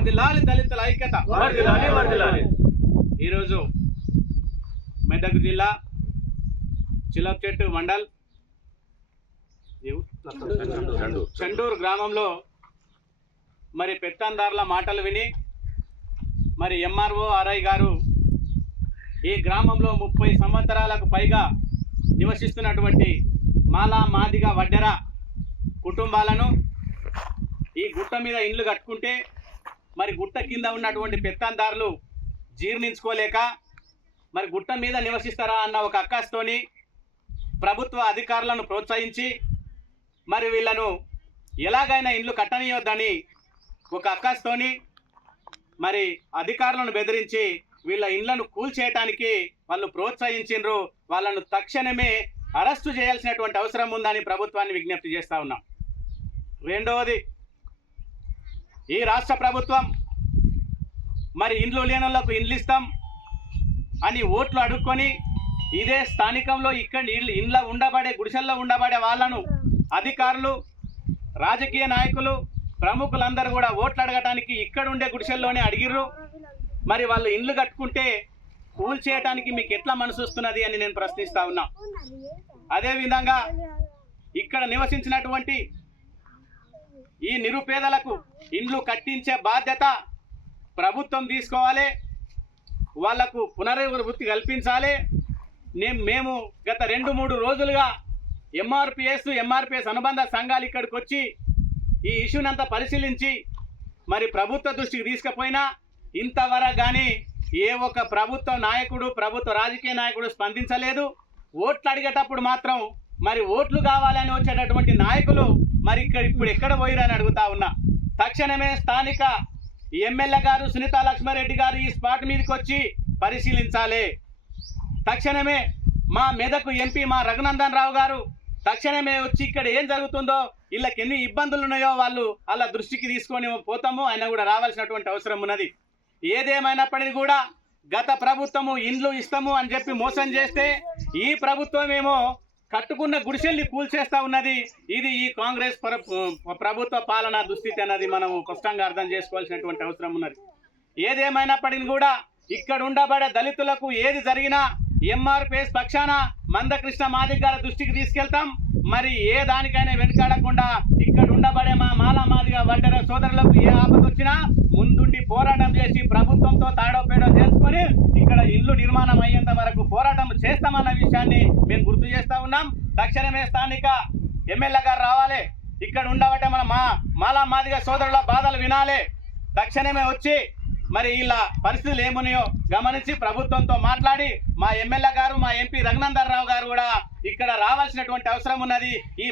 వర్ధిల్లాలి దళితుల ఐక్యత. ఈరోజు మెదక్ జిల్లా చిలప్చెట్టు మండల్ చండూరు గ్రామంలో మరి పెత్తందారుల మాటలు విని మరి ఎంఆర్ఓ ఆర్ఐ గారు ఈ గ్రామంలో 30 సంవత్సరాలకు పైగా నివసిస్తున్నటువంటి మాలా మాదిగ వడ్డెర కుటుంబాలను ఈ గుట్ట మీద ఇండ్లు కట్టుకుంటే మరి గుట్ట కింద ఉన్నటువంటి పెత్తందారులు జీర్ణించుకోలేక మరి గుట్ట మీద నివసిస్తారా అన్న ఒక అక్కస్తోని ప్రభుత్వ అధికారులను ప్రోత్సహించి మరి వీళ్ళను ఎలాగైనా ఇండ్లు కట్టనీయొద్దని ఒక అక్కస్తోని మరి అధికారులను బెదిరించి వీళ్ళ ఇండ్లను కూల్చేయటానికి వాళ్ళు ప్రోత్సహించిండ్రు. వాళ్ళను తక్షణమే అరెస్టు చేయాల్సినటువంటి అవసరం ఉందని ప్రభుత్వాన్ని విజ్ఞప్తి చేస్తూ ఉన్నాం. రెండవది, ఈ రాష్ట్ర ప్రభుత్వం మరి ఇండ్లు లేనోళ్లకు ఇండ్లు ఇస్తాం అని ఓట్లు అడుక్కొని ఇదే స్థానికంలో ఇక్కడ ఇండ్ల ఉండబడే గుడిసెల్లో ఉండబడే వాళ్ళను అధికారులు, రాజకీయ నాయకులు, ప్రముఖులందరూ కూడా ఓట్లు అడగటానికి ఇక్కడ ఉండే గుడిసెల్లోనే అడిగిర్రు. మరి వాళ్ళు ఇండ్లు కట్టుకుంటే కూల్చేయటానికి మీకు ఎట్లా మనసు వస్తున్నది అని నేను ప్రశ్నిస్తా ఉన్నా. అదేవిధంగా ఇక్కడ నివసించినటువంటి ఈ నిరుపేదలకు ఇండ్లు కట్టించే బాధ్యత ప్రభుత్వం తీసుకోవాలి. వాళ్లకు పునరావృత్తి కల్పించాలి. మేము గత 2-3 రోజులుగా ఎంఆర్పిఎస్ అనుబంధ సంఘాలు ఇక్కడికి వచ్చి ఈ ఇష్యూనంతా పరిశీలించి మరి ప్రభుత్వ దృష్టికి తీసుకుపోయినా ఇంతవరకు కానీ ఏ ఒక్క ప్రభుత్వ నాయకుడు, ప్రభుత్వ రాజకీయ నాయకుడు స్పందించలేదు. ఓట్లు అడిగేటప్పుడు మాత్రం మరి ఓట్లు కావాలని వచ్చేటటువంటి నాయకులు మరి ఇప్పుడు ఎక్కడ పోయిరని అడుగుతా ఉన్నా. తక్షణమే స్థానిక ఎమ్మెల్యే గారు సునీతా లక్ష్మారెడ్డి గారు ఈ స్పాట్ మీదకి వచ్చి పరిశీలించాలి. తక్షణమే మా మెదక్ ఎంపీ మా రఘునందన్ రావు గారు తక్షణమే వచ్చి ఇక్కడ ఏం జరుగుతుందో, వీళ్ళకి ఎన్ని ఇబ్బందులు ఉన్నాయో వాళ్ళు అలా దృష్టికి తీసుకొని పోతాము. ఆయన కూడా రావాల్సినటువంటి అవసరం ఉన్నది. ఏదేమైనప్పటికీ కూడా గత ప్రభుత్వము ఇండ్లు ఇస్తాము అని చెప్పి మోసం చేస్తే ఈ ప్రభుత్వం ఏమో కట్టుకున్న గుడిసెల్ని కూల్చేస్తా ఉన్నది. ఇది ఈ కాంగ్రెస్ ప్రభుత్వ పాలన దుస్థితి అన్నది మనం స్పష్టంగా అర్థం చేసుకోవాల్సినటువంటి అవసరం ఉన్నది. ఏదేమైనప్పటికీ కూడా ఇక్కడ ఉండబడే దళితులకు ఏది జరిగినా ఎంఆర్పిఎస్ పక్షాన మందకృష్ణ మాదిగ గారి దృష్టికి తీసుకెళ్తాం. మరి ఏ దానికైనా వెనుకాడకుండా ఇక్కడ ఉండబడే మా మాలా మాదిగ వడ్డెర సోదరులకు ఏ ఆపద వచ్చినా ముందుండి పోరాటం చేసి ప్రభుత్వంతో తాడో పేడో చేసుకొని ఇక్కడ ఇల్లు నిర్మాణం అయ్యేంత వరకు పోరాటం చేస్తామన్న విషయాన్ని మేము గుర్తు చేస్తా ఉన్నాం. తక్షణమే స్థానిక ఎమ్మెల్యే గారు రావాలి. ఇక్కడ ఉండబట్టే మన మాలా మాదిగ సోదరుల బాధలు వినాలి. తక్షణమే వచ్చి మరి వీళ్ళ పరిస్థితులు ఏమున్నాయో గమనించి ప్రభుత్వంతో మాట్లాడి మా ఎమ్మెల్యే గారు, మా ఎంపీ రఘునందన్ రావు గారు కూడా ఇక్కడ రావాల్సినటువంటి అవసరం ఉన్నది. ఈ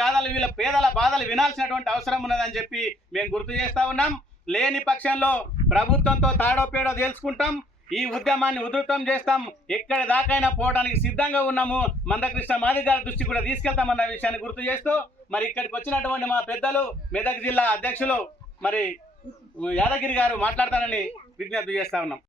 గాథలు వీళ్ళ పేదల బాధలు వినాల్సినటువంటి అవసరం ఉన్నదని చెప్పి మేము గుర్తు చేస్తా ఉన్నాం. లేని పక్షంలో ప్రభుత్వంతో తాడో పేడో తెలుసుకుంటాం. ఈ ఉద్యమాన్ని ఉధృతం చేస్తాం. ఎక్కడి దాకైనా పోవడానికి సిద్ధంగా ఉన్నాము. మందకృష్ణ మాదిగ గారి దృష్టి కూడా తీసుకెళ్తామన్న విషయాన్ని గుర్తు చేస్తూ మరి ఇక్కడికి వచ్చినటువంటి మా పెద్దలు మెదక్ జిల్లా అధ్యక్షులు మరి యాదగిరి గారు మాట్లాడతానని విజ్ఞప్తి చేస్తా ఉన్నాం.